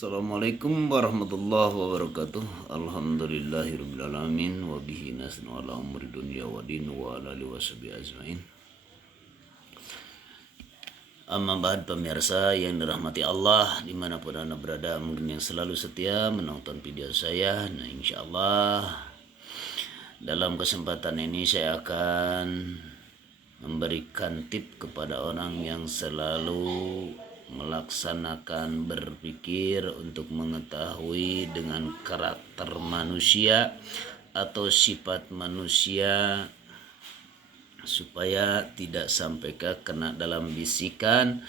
Assalamualaikum warahmatullahi wabarakatuh. Alhamdulillahirabbil alamin wa bihi nasta'inu ala umuri dunya wa din wa ala alihi washabihi ajmain. Amma ba'd, pemirsa yang dirahmati Allah dimanapun Anda berada, mungkin yang selalu setia menonton video saya. Nah, insyaallah dalam kesempatan ini saya akan memberikan tip kepada orang yang selalu melaksanakan berpikir untuk mengetahui dengan karakter manusia atau sifat manusia supaya tidak sampai kena dalam bisikan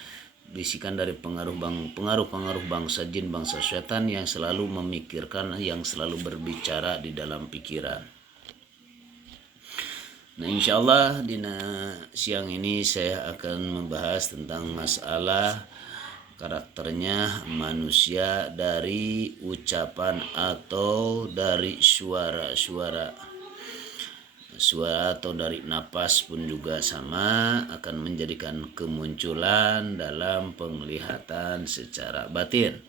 dari pengaruh bangsa jin, bangsa syaitan yang selalu memikirkan, yang selalu berbicara di dalam pikiran. Nah, insyaallah di siang ini saya akan membahas tentang masalah karakternya manusia dari ucapan atau dari suara atau dari napas pun juga sama, akan menjadikan kemunculan dalam penglihatan secara batin.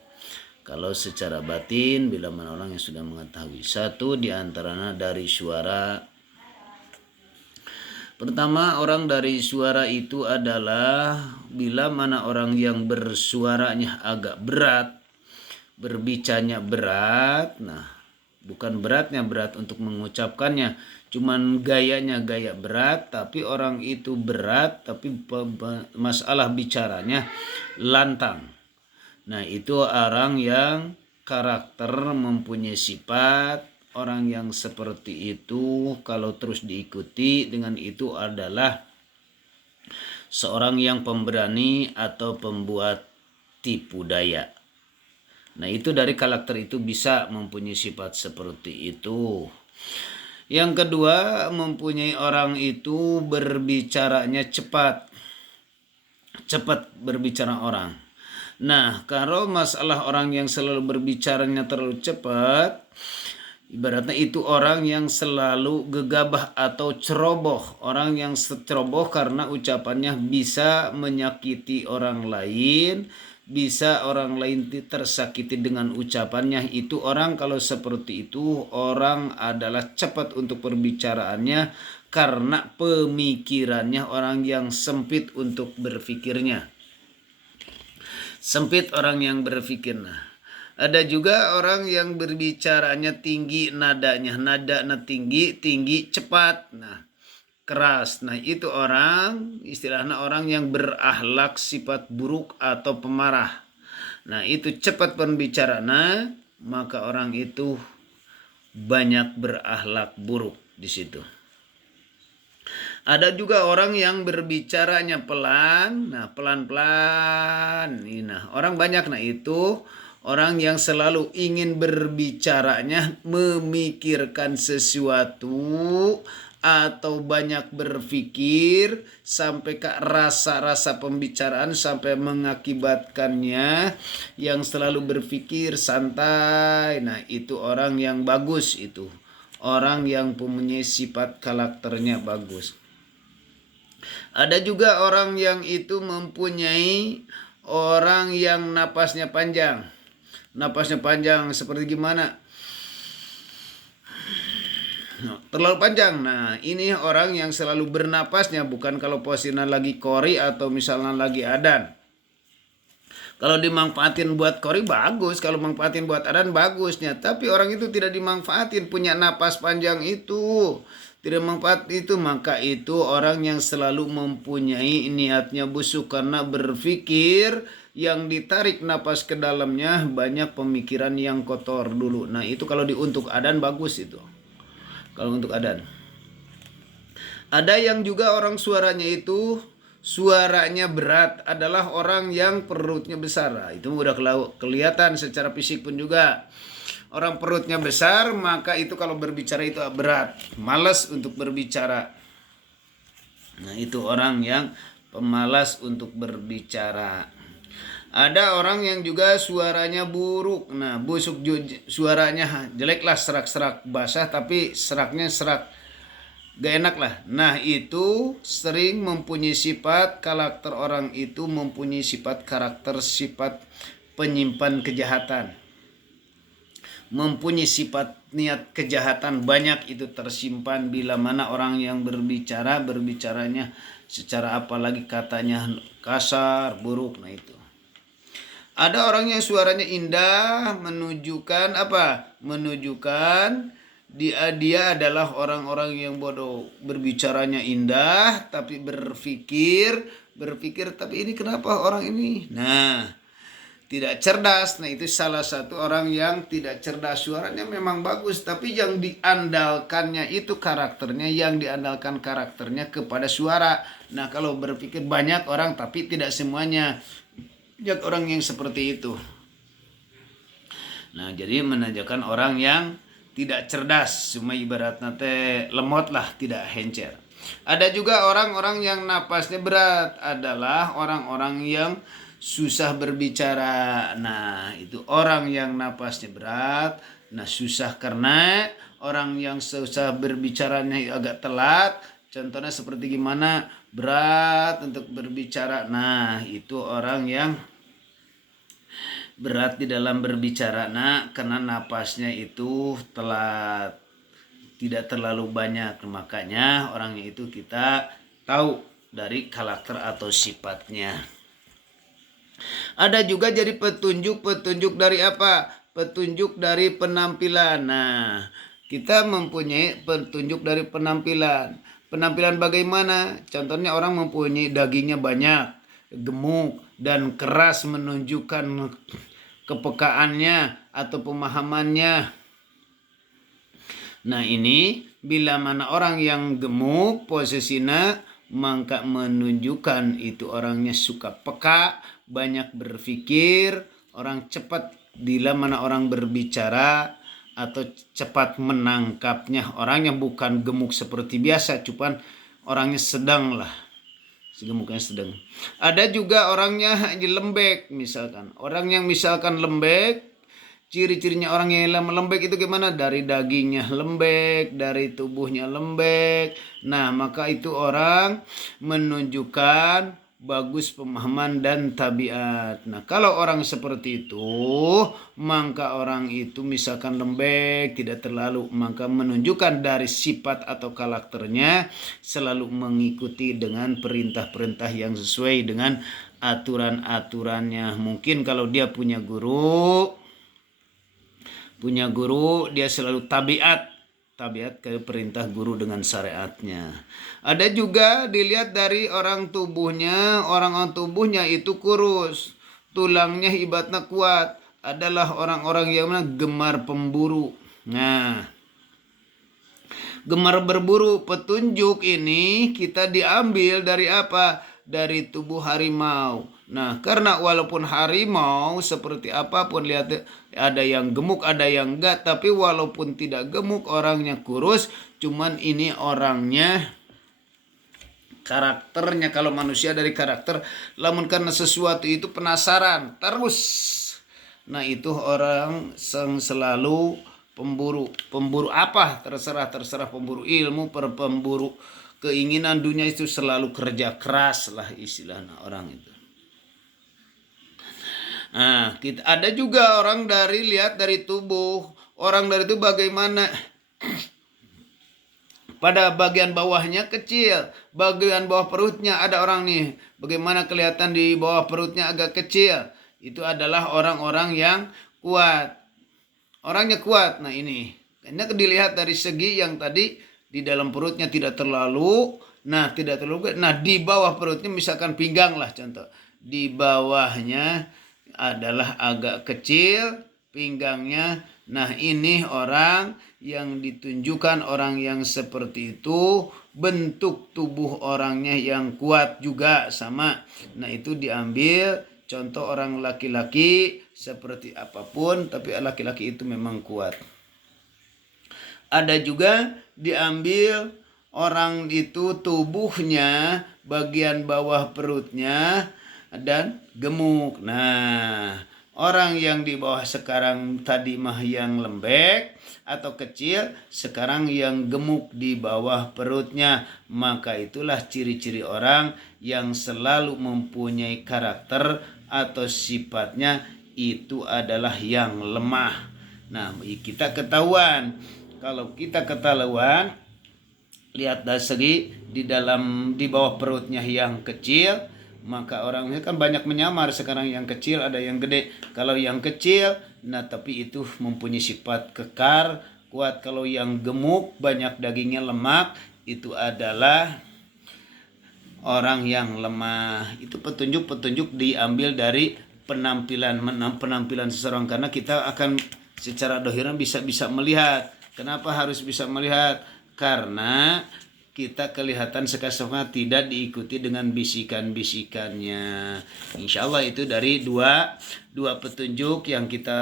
Kalau secara batin, bila mana orang yang sudah mengetahui satu di antaranya dari suara. Pertama, orang dari suara itu adalah bila mana orang yang bersuaranya agak berat, berbicaranya berat. Nah, bukan beratnya berat untuk mengucapkannya, cuman gayanya gaya berat, tapi orang itu berat, tapi masalah bicaranya lantang. Nah, itu orang yang karakter mempunyai sifat. Orang yang seperti itu kalau terus diikuti dengan itu adalah seorang yang pemberani atau pembuat tipu daya. Nah, itu dari karakter itu bisa mempunyai sifat seperti itu. Yang kedua, mempunyai orang itu berbicaranya cepat berbicara orang. Nah, kalau masalah orang yang selalu berbicaranya terlalu cepat, ibaratnya itu orang yang selalu gegabah atau ceroboh. Orang yang ceroboh karena ucapannya bisa menyakiti orang lain, bisa orang lain tersakiti dengan ucapannya. Itu orang kalau seperti itu, orang adalah cepat untuk perbicaraannya karena pemikirannya orang yang sempit untuk berpikirnya. Sempit orang yang berpikir. Nah, ada juga orang yang berbicaranya tinggi nadanya tinggi cepat, nah keras. Nah, itu orang istilahnya orang yang berakhlak sifat buruk atau pemarah. Nah, itu cepat pembicaranya, maka orang itu banyak berakhlak buruk di situ. Ada juga orang yang berbicaranya pelan, nah pelan-pelan. Nah, orang banyak, nah itu orang yang selalu ingin berbicaranya memikirkan sesuatu atau banyak berpikir sampai ke rasa-rasa pembicaraan sampai mengakibatkannya yang selalu berpikir santai. Nah, itu orang yang bagus itu. Orang yang mempunyai sifat karakternya bagus. Ada juga orang yang itu mempunyai orang yang napasnya panjang. Napasnya panjang seperti gimana? Terlalu panjang. Nah, ini orang yang selalu bernapasnya, bukan kalau posisinya lagi kori atau misalnya lagi adan. Kalau dimanfaatin buat kori bagus, kalau manfaatin buat adan bagusnya. Tapi orang itu tidak dimanfaatin, punya napas panjang itu. Tidak manfaat itu, maka itu orang yang selalu mempunyai niatnya busuk karena berpikir yang ditarik napas ke dalamnya banyak pemikiran yang kotor dulu. Nah, itu kalau untuk adan bagus itu. Kalau untuk adan. Ada yang juga orang suaranya berat adalah orang yang perutnya besar. Nah, itu udah kelihatan secara fisik pun juga. Orang perutnya besar, maka itu kalau berbicara itu berat, malas untuk berbicara. Nah, itu orang yang pemalas untuk berbicara. Ada orang yang juga suaranya buruk. Nah, busuk suaranya jelek lah, serak-serak basah, tapi seraknya serak gak enak lah. Nah, itu sering mempunyai sifat karakter orang itu mempunyai sifat karakter sifat penyimpan kejahatan. Mempunyai sifat niat kejahatan banyak itu tersimpan bila mana orang yang berbicaranya secara apalagi katanya kasar, buruk. Nah itu. Ada orang yang suaranya indah menunjukkan apa? Menunjukkan dia adalah orang-orang yang bodoh. Berbicaranya indah tapi berpikir tapi ini kenapa orang ini? Nah, tidak cerdas. Nah itu salah satu orang yang tidak cerdas. Suaranya memang bagus tapi yang diandalkannya itu karakternya, yang diandalkan karakternya kepada suara. Nah kalau berpikir banyak orang tapi tidak semuanya. Banyak orang yang seperti itu. Nah jadi menandakan orang yang tidak cerdas, cuma ibaratnya lemot lah, tidak hencer. Ada juga orang-orang yang napasnya berat, adalah orang-orang yang susah berbicara. Nah itu orang yang napasnya berat. Nah susah karena orang yang susah berbicaranya agak telat. Contohnya seperti gimana? Berat untuk berbicara. Nah itu orang yang berat di dalam berbicara. Nah karena napasnya itu telat, tidak terlalu banyak. Makanya orangnya itu kita tahu dari karakter atau sifatnya. Ada juga jadi petunjuk dari apa? Petunjuk dari penampilan. Nah, kita mempunyai petunjuk dari penampilan. Penampilan bagaimana? Contohnya orang mempunyai dagingnya banyak, gemuk, dan keras menunjukkan kepekaannya atau pemahamannya. Nah ini bila mana orang yang gemuk posisinya, maka menunjukkan itu orangnya suka peka, banyak berpikir, orang cepat bila mana orang berbicara atau cepat menangkapnya. Orangnya bukan gemuk seperti biasa, cuman orangnya sedang lah, gemuknya sedang. Ada juga orangnya lembek misalkan. Orang yang misalkan lembek, ciri-cirinya orang yang lembek itu gimana? Dari dagingnya lembek, dari tubuhnya lembek. Nah, maka itu orang menunjukkan bagus pemahaman dan tabiat. Nah, kalau orang seperti itu, maka orang itu misalkan lembek, tidak terlalu, maka menunjukkan dari sifat atau karakternya selalu mengikuti dengan perintah-perintah yang sesuai dengan aturan-aturannya. Mungkin kalau dia punya guru dia selalu tabiat ke perintah guru dengan syariatnya. Ada juga dilihat dari orang tubuhnya itu kurus, tulangnya ibaratnya kuat, adalah orang-orang yang gemar pemburu. Nah, gemar berburu, petunjuk ini kita diambil dari apa? Dari tubuh harimau. Nah, karena walaupun harimau seperti apapun, lihat ada yang gemuk, ada yang enggak, tapi walaupun tidak gemuk, orangnya kurus, cuman ini orangnya karakternya, kalau manusia dari karakter, namun karena sesuatu itu penasaran terus. Nah, itu orang yang selalu pemburu apa? Terserah pemburu ilmu, pemburu keinginan dunia, itu selalu kerja keras lah istilahnya orang itu. Nah, kita ada juga orang lihat dari tubuh. Orang dari itu bagaimana? Pada bagian bawahnya kecil, bagian bawah perutnya ada orang nih. Bagaimana kelihatan di bawah perutnya agak kecil? Itu adalah orang-orang yang kuat. Orangnya kuat. Nah ini, karena dilihat dari segi yang tadi di dalam perutnya tidak terlalu. Nah di bawah perutnya misalkan pinggang lah contoh. Di bawahnya adalah agak kecil pinggangnya. Nah ini orang yang ditunjukkan orang yang seperti itu, bentuk tubuh orangnya yang kuat juga sama. Nah itu diambil contoh orang laki-laki seperti apapun, tapi laki-laki itu memang kuat. Ada juga diambil orang itu tubuhnya bagian bawah perutnya dan gemuk. Nah, orang yang di bawah sekarang tadi mah yang lembek atau kecil, sekarang yang gemuk di bawah perutnya. Maka itulah ciri-ciri orang yang selalu mempunyai karakter atau sifatnya itu adalah yang lemah. Nah, kita ketahuan. Kalau kita ketahuan, lihat dari di bawah perutnya yang kecil, maka orangnya kan banyak menyamar sekarang, yang kecil ada yang gede. Kalau yang kecil, nah tapi itu mempunyai sifat kekar, kuat. Kalau yang gemuk, banyak dagingnya, lemak, itu adalah orang yang lemah. Itu petunjuk-petunjuk diambil dari penampilan seseorang, karena kita akan secara dohiran bisa melihat. Kenapa harus bisa melihat? Karena kita kelihatan sekasarnya tidak diikuti dengan bisikan-bisikannya. Insya Allah itu dari dua petunjuk yang kita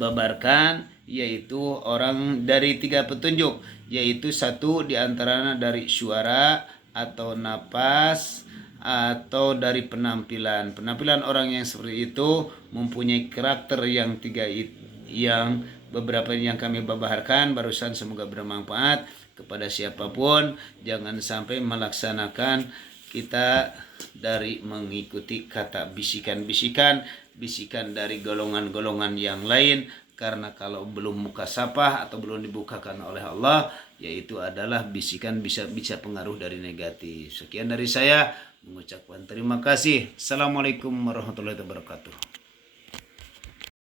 babarkan, yaitu orang dari 3 petunjuk, yaitu satu diantaranya dari suara atau napas atau dari penampilan. Penampilan orang yang seperti itu mempunyai karakter yang 3 yang beberapa yang kami babarkan barusan. Semoga bermanfaat kepada siapapun. Jangan sampai melaksanakan kita dari mengikuti kata bisikan dari golongan-golongan yang lain, karena kalau belum mukasafah atau belum dibukakan oleh Allah, yaitu adalah bisikan bisa pengaruh dari negatif. Sekian dari saya, mengucapkan terima kasih. Assalamualaikum warahmatullahi wabarakatuh.